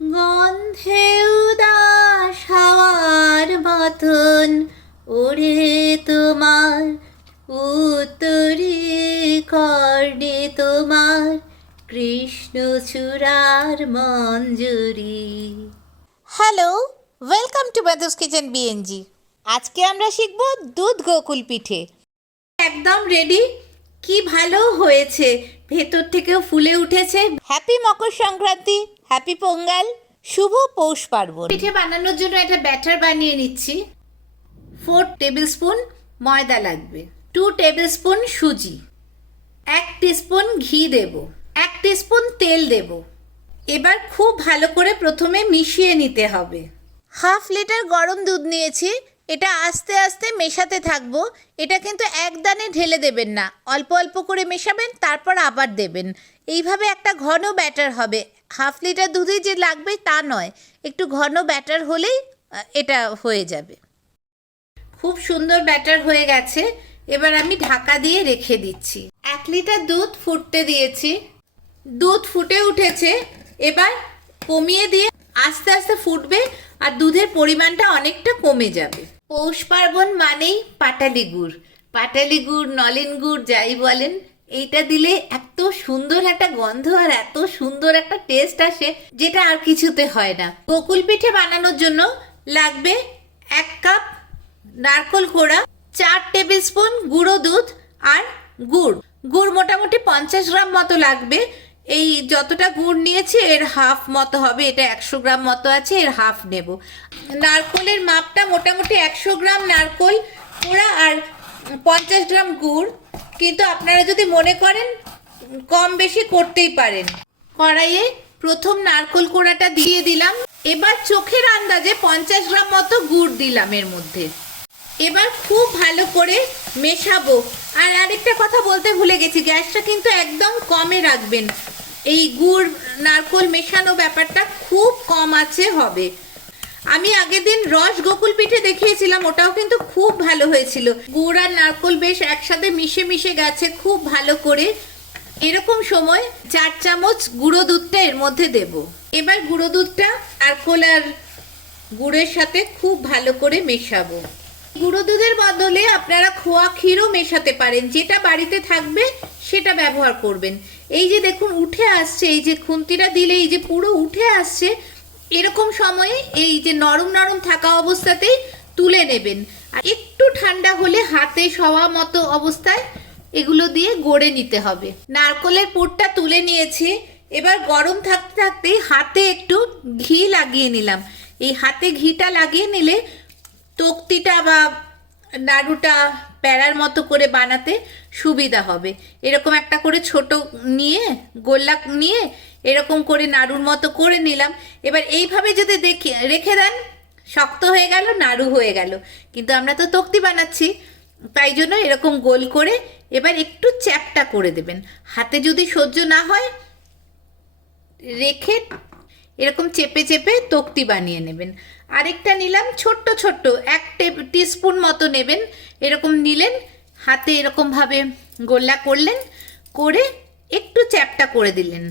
গন্ধে উদাস হাওয়ার মতন ওরে তোমার উত্তরে কর্ণে তোমার কৃষ্ণচূড়ার মঞ্জুরি। Hello, welcome to Badu's kitchen BNG. আজকে আমরা শিখব দুধ গোকুল পিঠে। একদম রেডি। কি ভালো হয়েছে, ভেতর থেকেও ফুলে উঠেছে। হ্যাপি মকর সংক্রান্তি, হ্যাপি পোঙ্গাল, শুভ পৌষ পার্বণ। পিঠে বানানোর জন্য একটা ব্যাটার বানিয়ে নিচ্ছি। 4 টেবিল স্পুন ময়দা লাগবে, 2 টেবিল স্পুন সুজি, 1 টিস্পুন ঘি দেব, 1 টিস্পুন তেল দেব। এবার খুব ভালো করে প্রথমে মিশিয়ে নিতে হবে। হাফ লিটার গরম দুধ নিয়েছি, এটা আস্তে আস্তে মেশাতে থাকবো। এটা কিন্তু এক দানে ঢেলে দেবেন না, অল্প অল্প করে মেশাবেন, তারপর আবার দেবেন। এইভাবে একটা ঘন ব্যাটার হবে। হাফ লিটার দুধই যে লাগবে তা নয়, একটু ঘন ব্যাটার হলেই এটা হয়ে যাবে। খুব সুন্দর ব্যাটার হয়ে গেছে। এবার আমি ঢাকা দিয়ে রেখে দিচ্ছি। 1 লিটার দুধ ফুটতে দিয়েছি, দুধ ফুটে উঠেছে। এবার কমিয়ে দিয়ে আস্তে আস্তে ফুটবে আর দুধের পরিমাণটা অনেকটা কমে যাবে। পৌষ পার্বণ মানেই পাটালি গুড়, পাটালি গুড়, নলেন গুড় যাই বলেন, এইটা দিলে এত সুন্দর একটা গন্ধ আর এত সুন্দর একটা টেস্ট আসে, যেটা আর কিছুতে হয় না। গোকুল পিঠে বানানোর জন্য লাগবে 1 কাপ নারকেল কোড়া, 4 টেবিল স্পুন গুঁড়ো দুধ আর গুড়। গুড় মোটামুটি 50 গ্রাম মতো লাগবে। এই যতটা গুড় নিয়েছি এর হাফ মতো হবে, এটা 100 গ্রাম মতো আছে, এর হাফ নেব। নারকেলের মাপটা মোটামুটি 100 গ্রাম নারকেল কোড়া আর 50 গ্রাম গুড়, কিন্তু আপনারা যদি মনে করেন কম বেশি করতেই পারেন। কড়াইয়ে প্রথম নারকেল কোড়াটা দিয়ে দিলাম। এবার চোখের আন্দাজে 50 গ্রাম মতো গুড় দিলাম এর মধ্যে। এবার খুব ভালো করে মেশাবো। আর আরেকটা কথা বলতে ভুলে গেছি, গ্যাসটা কিন্তু একদম কমে রাখবেন। এই গুড় নারকেল মেশানো ব্যাপারটা খুব কম আছে হবে। আমি আগের দিন রস গোকুল পিঠে দেখিয়েছিলাম, ওটাও কিন্তু খুব ভালো হয়েছিল। গুড় আর নারকেল বেশ একসাথে মিশে মিশে গেছে খুব ভালো করে। এরকম সময় 4 চামচ গুঁড়ো দুধটা এর মধ্যে দেব। এবার গুঁড়ো দুধটা নারকেল আর গুড়ের সাথে খুব ভালো করে মেশাবো। গুঁড়ো দুধের বদলে আপনারা খোয়া ক্ষীরও মেশাতে পারেন, যেটা বাড়িতে থাকবে সেটা ব্যবহার করবেন। এই যে দেখুন উঠে আসছে, এই যে খুন্তিটা দিলে এই যে পুরো উঠে আসছে, এরকম সময়ে এই যে নরম নরম থাকা অবস্থাতেই তুলে নেবেন। আর একটু ঠান্ডা হলে হাতে সওয়া মতো অবস্থায় এগুলো দিয়ে গড়ে নিতে হবে। নারকেলের পুরটা তুলে নিয়েছি। এবার গরম থাকতে থাকতেই হাতে একটু ঘি লাগিয়ে নিলাম। এই হাতে ঘিটা লাগিয়ে নিলে তক্তিটা বা নাড়ুটা প্যারার মতো করে বানাতে সুবিধা হবে। এরকম একটা করে ছোট নিয়ে গোল্লা নিয়ে এরকম করে নাড়ুর মতো করে নিলাম। এবার এইভাবে যদি রেখে দেন, শক্ত হয়ে গেল, নাড়ু হয়ে গেল। কিন্তু আমরা তো তক্তি বানাচ্ছি, তাই জন্য এরকম গোল করে এবার একটু চ্যাপটা করে দেবেন। হাতে যদি সহ্য না হয় রেখে এরকম চেপে চেপে তক্তি বানিয়ে নেবেন। আরেকটা নিলাম ছোট্ট ছোট্ট 1 টিস্পুন মতো নেবেন। এরকম নিলেন, হাতে এরকমভাবে গোল্লা করলেন, করে একটু চ্যাপটা করে দিলেন,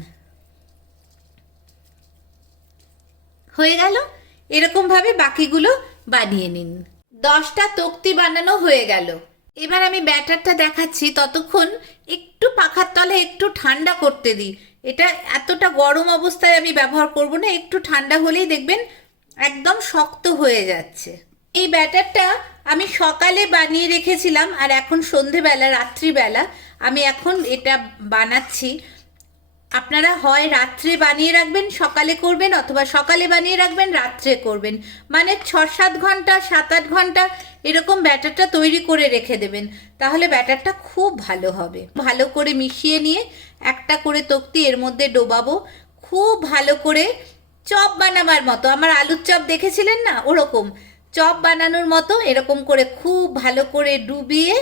হয়ে গেল। এরকমভাবে বাকিগুলো বানিয়ে নিন। 10টা তক্তি বানানো হয়ে গেল। এবার আমি ব্যাটারটা দেখাচ্ছি, ততক্ষণ একটু পাখার তলে একটু ঠান্ডা করতে দিই। এটা এতটা গরম অবস্থায় আমি ব্যবহার করব না, একটু ঠান্ডা হলেই দেখবেন একদম শক্ত হয়ে যাচ্ছে। এই ব্যাটারটা আমি সকালে বানিয়ে রেখেছিলাম, আর এখন সন্ধেবেলা রাত্রিবেলা আমি এখন এটা বানাচ্ছি। আপনারা হয় রাত্রে বানিয়ে রাখবেন সকালে করবেন, অথবা সকালে বানিয়ে রাখবেন রাত্রে করবেন। মানে 6-7 ঘন্টা 7-8 ঘন্টা এরকম ব্যাটারটা তৈরি করে রেখে দেবেন, তাহলে ব্যাটারটা খুব ভালো হবে। ভালো করে মিশিয়ে নিয়ে একটা করে তক্তি এর মধ্যে ডোবাবো। খুব ভালো করে চপ বানাবার মতো, আমার আলুর চপ দেখেছিলেন না, ওরকম চপ বানানোর মতো এরকম করে খুব ভালো করে ডুবিয়ে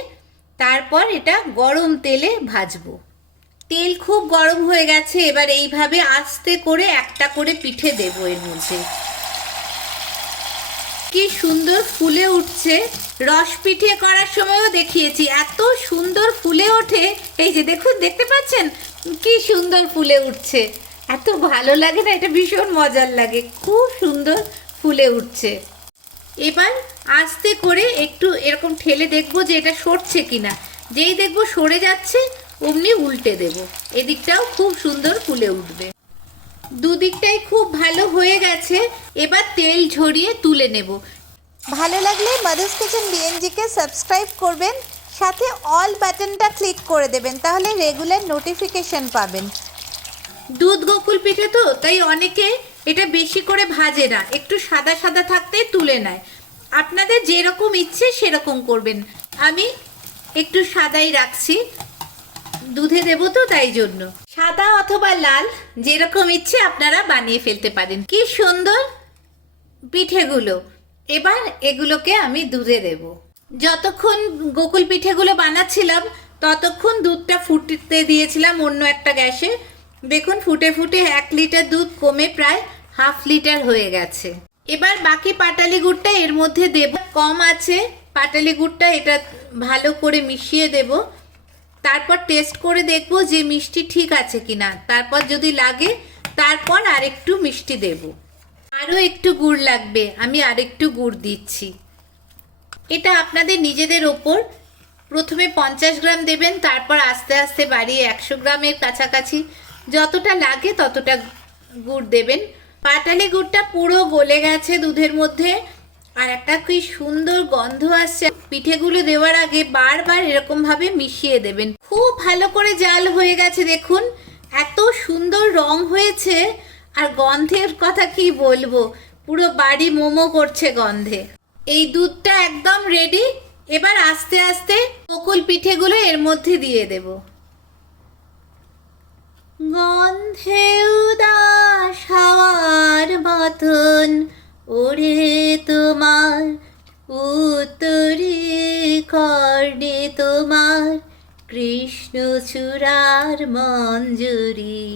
তারপর এটা গরম তেলে ভাজবো। তেল খুব গরম হয়ে গেছে। এবার এইভাবে আস্তে করে একটা করে পিঠে দেব এর মধ্যে। কি সুন্দর ফুলে উঠছে। রস পিঠে করার সময়ও দেখিয়েছি, এত সুন্দর ফুলে ওঠে। এই যে দেখুন, দেখতে পাচ্ছেন কি সুন্দর ফুলে উঠছে, এত ভালো লাগে না, এটা ভীষণ মজার লাগে, খুব সুন্দর ফুলে উঠছে। এবার আস্তে করে একটু এরকম ঠেলে দেখবো যে এটা সরছে কিনা। যেই দেখবো সরে যাচ্ছে অমনি উল্টে দেব, এদিকটাও খুব সুন্দর ফুলে উঠবে। দুদিকটাই খুব ভালো হয়ে গেছে, এবার তেল ঝরিয়ে তুলে নেব। ভালো লাগলে মাদার্স কিচেন বিএনজিকে সাবস্ক্রাইব করবেন, সাথে অল বাটনটা ক্লিক করে দেবেন, তাহলে রেগুলার নোটিফিকেশন পাবেন। দুধ গোকুল পিঠে তো তাই অনেকে এটা বেশি করে ভাজে না, একটু সাদা সাদা থাকতে তুলে নেয়। আপনাদের যেরকম ইচ্ছে সেরকম করবেন, আমি একটু সাদাই রাখছি, দুধে দেবো তো তাই জন্য। সাদা অথবা লাল যেরকম ইচ্ছে আপনারা বানিয়ে ফেলতে পারেন। কি সুন্দর পিঠেগুলো। এবার এগুলোকে আমি দুধে দেব। যতক্ষণ গোকুল পিঠেগুলো বানাচ্ছিলাম ততক্ষণ দুধটা ফুটতে দিয়েছিলাম অন্য একটা গ্যাসে। দেখুন ফুটে ফুটে 1 লিটার দুধ কমে প্রায় 1/2 লিটার হয়ে গেছে। এবার বাকি পাটালি গুড়টা এর মধ্যে দেব। কম আছে পাটালি গুড়টা, এটা ভালো করে মিশিয়ে দেব। তারপর টেস্ট করে দেখব যে মিষ্টি ঠিক আছে কিনা, তারপর যদি লাগে তারপর আরেকটু মিষ্টি দেব। আরও একটু গুড় লাগবে, আমি আরেকটু গুড় দিচ্ছি। এটা আপনাদের নিজেদের ওপর। প্রথমে 50 গ্রাম দেবেন, তারপর আস্তে আস্তে বাড়িয়ে 100 গ্রামের কাছাকাছি যতটা লাগে ততটা গুড় দেবেন। পাটালি গুড়টা পুরো গলে গেছে দুধের মধ্যে, আর একটা কি সুন্দর গন্ধ আসছে। পিঠেগুলো দেওয়ার আগে বারবার এরকমভাবে মিশিয়ে দেবেন। খুব ভালো করে জাল হয়ে গেছে, দেখুন এত সুন্দর রং হয়েছে, আর গন্ধের কথা কি বলবো, পুরো বাড়ি মোমো করছে গন্ধে। এই দুধটা একদম রেডি। এবার আস্তে আস্তে গোকুল পিঠেগুলো এর মধ্যে দিয়ে দেব। গন্ধে উদাস হাওয়ার মতন ওরে তোমার উত্তরে কর্ণে তোমার কৃষ্ণচূড়ার মঞ্জুরি।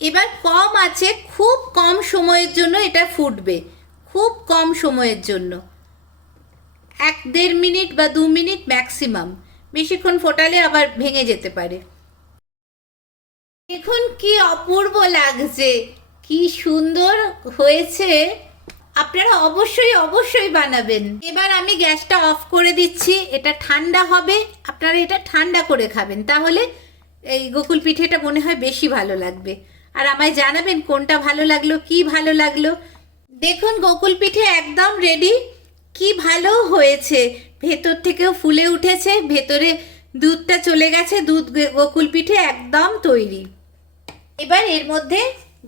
এবার কম আছে, খুব কম সময়ের জন্য এটা ফুটবে, খুব কম সময়ের জন্য, 1-1.5 মিনিট বা 2 মিনিট ম্যাক্সিমাম। বেশিক্ষণ ফোটালে আবার ভেঙে যেতে পারে। দেখুন কি অপূর্ব লাগছে, কি সুন্দর হয়েছে। আপনারা অবশ্যই অবশ্যই বানাবেন। এবার আমি গ্যাসটা অফ করে দিচ্ছি, এটা ঠান্ডা হবে। আপনারা এটা ঠান্ডা করে খাবেন, তাহলে এই গোকুল পিঠেটা মনে হয় বেশি ভালো লাগবে। আর আমায় জানাবেন কোনটা ভালো লাগলো, কি ভালো লাগলো। দেখুন গোকুল পিঠে একদম রেডি, কি ভালো হয়েছে, ভেতর থেকেও ফুলে উঠেছে, ভেতরে দুধটা চলে গেছে। দুধ গোকুল পিঠে একদম তৈরি। এবার এর মধ্যে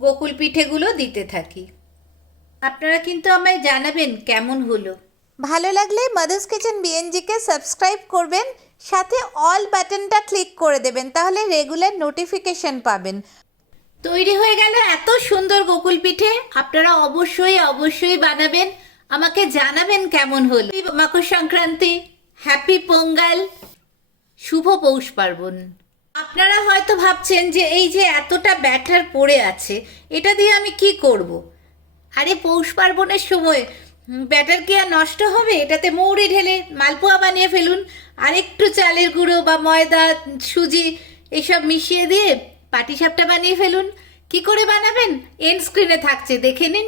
গোকুল পিঠেগুলো দিতে থাকি। আপনারা কিন্তু আমায় জানাবেন কেমন হলো। ভালো লাগলে মাদার্স কিচেন বিএনজিকে সাবস্ক্রাইব করবেন, সাথে অল বাটনটা ক্লিক করে দেবেন, তাহলে রেগুলার নোটিফিকেশন পাবেন। তৈরি হয়ে গেল এত সুন্দর গোকুল পিঠে। আপনারা অবশ্যই অবশ্যই বানাবেন, আমাকে জানাবেন কেমন হলো। মকর সংক্রান্তি, হ্যাপি পোঙ্গাল, শুভ পৌষ পার্বণ। আপনারা হয়তো ভাবছেন যে এই যে এতটা ব্যাটার পড়ে আছে, এটা দিয়ে আমি কি করব। আরে পৌষ পার্বণের সময় ব্যাটার কি আর নষ্ট হবে? এটাতে মৌরি ঢেলে মালপোয়া বানিয়ে ফেলুন, আর একটু চালের গুঁড়ো বা ময়দা সুজি এসব মিশিয়ে দিয়ে পাটিসাপটা বানিয়ে ফেলুন। কি করে বানাবেন এন্ড স্ক্রিনে থাকছে, দেখে নিন।